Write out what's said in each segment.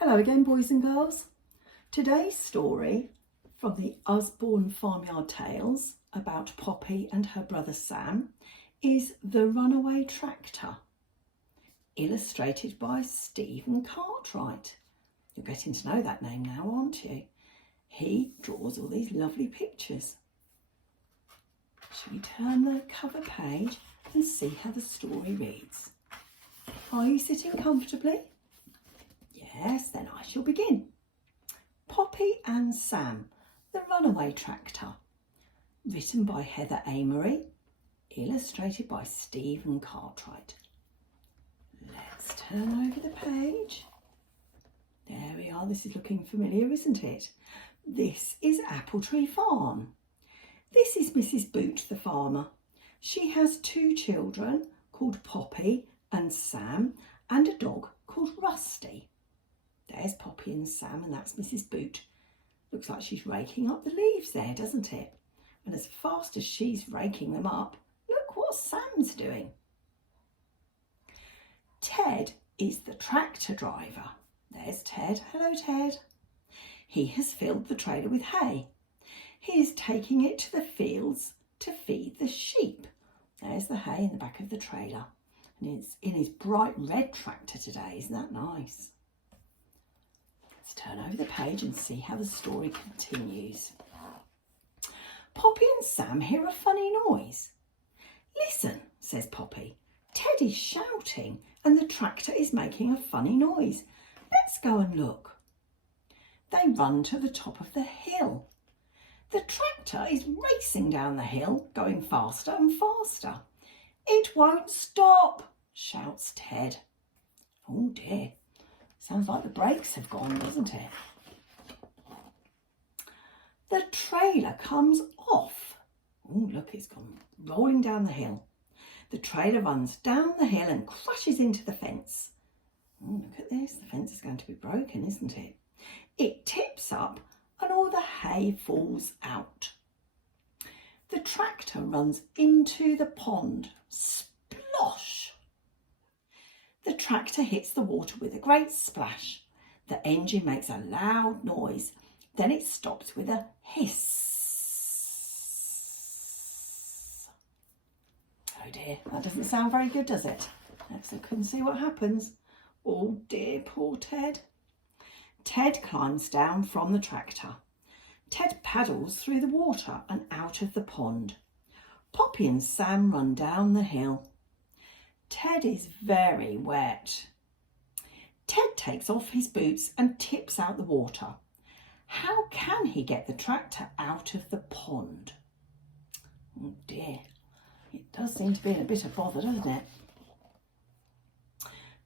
Hello again, boys and girls. Today's story from the Usborne Farmyard Tales about Poppy and her brother Sam is The Runaway Tractor, illustrated by Stephen Cartwright. You're getting to know that name now, aren't you? He draws all these lovely pictures. Shall we turn the cover page and see how the story reads? Are you sitting comfortably? Yes, then I shall begin. Poppy and Sam, the Runaway Tractor. Written by Heather Amory, illustrated by Stephen Cartwright. Let's turn over the page. There we are, this is looking familiar, isn't it? This is Apple Tree Farm. This is Mrs. Boot the farmer. She has two children called Poppy and Sam and a dog called Rusty. There's Poppy and Sam, and that's Mrs. Boot. Looks like she's raking up the leaves there, doesn't it? And as fast as she's raking them up, look what Sam's doing. Ted is the tractor driver. There's Ted. Hello, Ted. He has filled the trailer with hay. He is taking it to the fields to feed the sheep. There's the hay in the back of the trailer. And it's in his bright red tractor today. Isn't that nice? Let's turn over the page and see how the story continues. Poppy and Sam hear a funny noise. Listen, says Poppy. Ted is shouting and the tractor is making a funny noise. Let's go and look. They run to the top of the hill. The tractor is racing down the hill, going faster and faster. It won't stop, shouts Ted. Oh dear. Sounds like the brakes have gone, doesn't it? The trailer comes off. Oh, look, it's gone rolling down the hill. The trailer runs down the hill and crashes into the fence. Oh, look at this. The fence is going to be broken, isn't it? It tips up and all the hay falls out. The tractor runs into the pond. Splosh! The tractor hits the water with a great splash. The engine makes a loud noise. Then it stops with a hiss. Oh dear, that doesn't sound very good, does it? Let's look and see what happens. Oh dear, poor Ted. Ted climbs down from the tractor. Ted paddles through the water and out of the pond. Poppy and Sam run down the hill. Ted is very wet. Ted takes off his boots and tips out the water. How can he get the tractor out of the pond? Oh dear, it does seem to be in a bit of bother, doesn't it?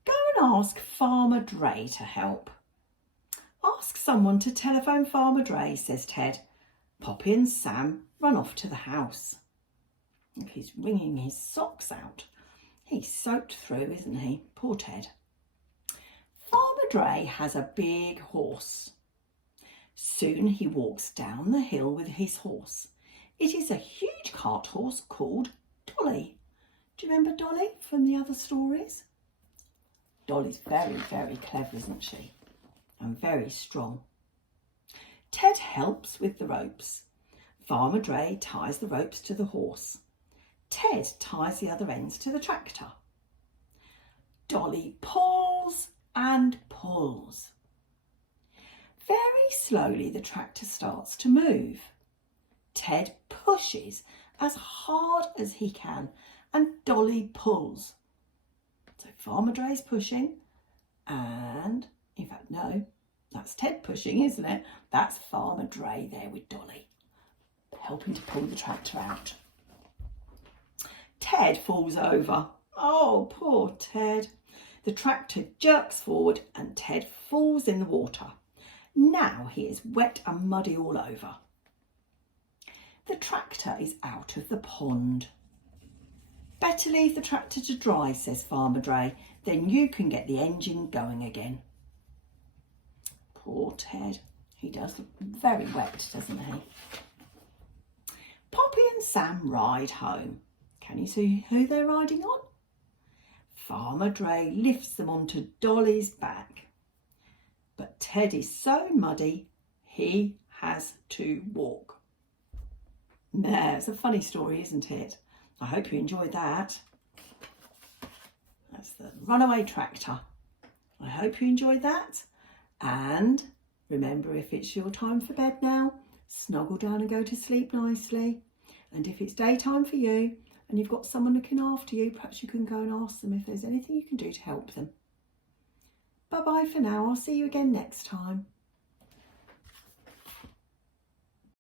Go and ask Farmer Dray to help. Ask someone to telephone Farmer Dray, says Ted. Poppy and Sam run off to the house. Look, he's wringing his socks out. He's soaked through, isn't he? Poor Ted. Farmer Dray has a big horse. Soon he walks down the hill with his horse. It is a huge cart horse called Dolly. Do you remember Dolly from the other stories? Dolly's very, very clever, isn't she? And very strong. Ted helps with the ropes. Farmer Dray ties the ropes to the horse. Ted ties the other ends to the tractor. Dolly pulls and pulls. Very slowly the tractor starts to move. Ted pushes as hard as he can and Dolly pulls. So Farmer Dray's pushing and, in fact, no, that's Ted pushing, isn't it? That's Farmer Dray there with Dolly, helping to pull the tractor out. Ted falls over. Oh, poor Ted. The tractor jerks forward and Ted falls in the water. Now he is wet and muddy all over. The tractor is out of the pond. Better leave the tractor to dry, says Farmer Dray. Then you can get the engine going again. Poor Ted. He does look very wet, doesn't he? Poppy and Sam ride home. Can you see who they're riding on? Farmer Dray lifts them onto Dolly's back. But Ted is so muddy, he has to walk. There, it's a funny story, isn't it? I hope you enjoyed that. That's the Runaway tractor. I hope you enjoyed that. And remember, if it's your time for bed now, snuggle down and go to sleep nicely. And if it's daytime for you and you've got someone looking after you, perhaps you can go and ask them if there's anything you can do to help them. Bye-bye for now. I'll see you again next time.